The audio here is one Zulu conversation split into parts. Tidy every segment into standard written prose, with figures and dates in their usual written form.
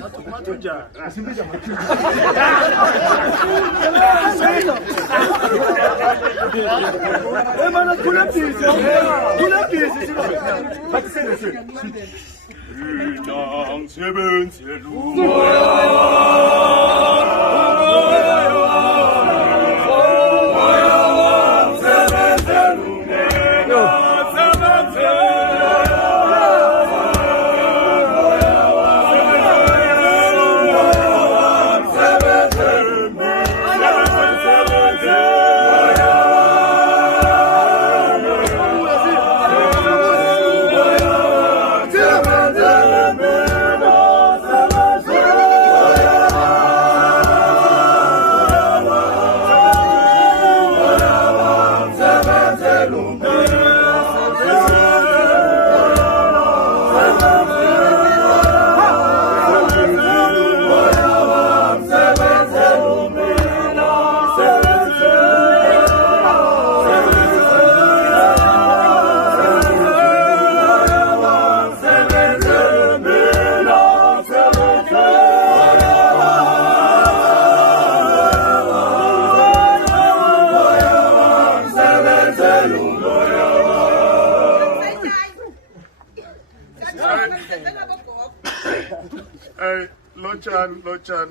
hayi mathunjana asimbiza emana kulebhizi bathi senze Angizebenzele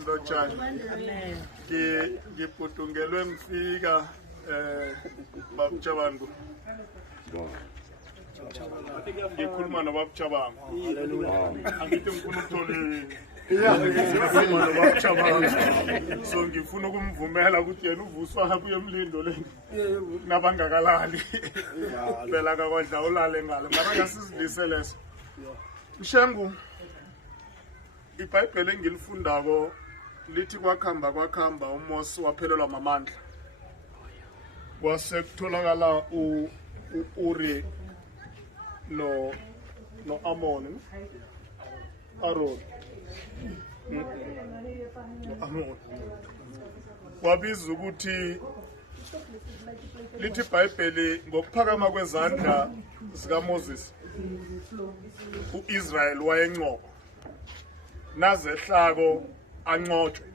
Lotshani ngiphuthungelwe mfika babuchabangu ngikhuluma nobabuchabangu angithi ngifuna ukuthole ngikhuluma nobabuchabangu so ngifuna ukumvumela ukuthi yena uvuswa kuye emlindo le nabangakalali phela kakwadla ulale ngale mara ngasizilise leso mshengu iBhayibheli engilifundako lithi kwakhamba uMose waphelelwa mamandla kwase kutholakala uUri no Amon Aaron Amon wabiza ukuthi lithi iBhayibheli ngokuphakama kwezandla zikaMoses uIsrael wayenqoko nazehlako ancotshwe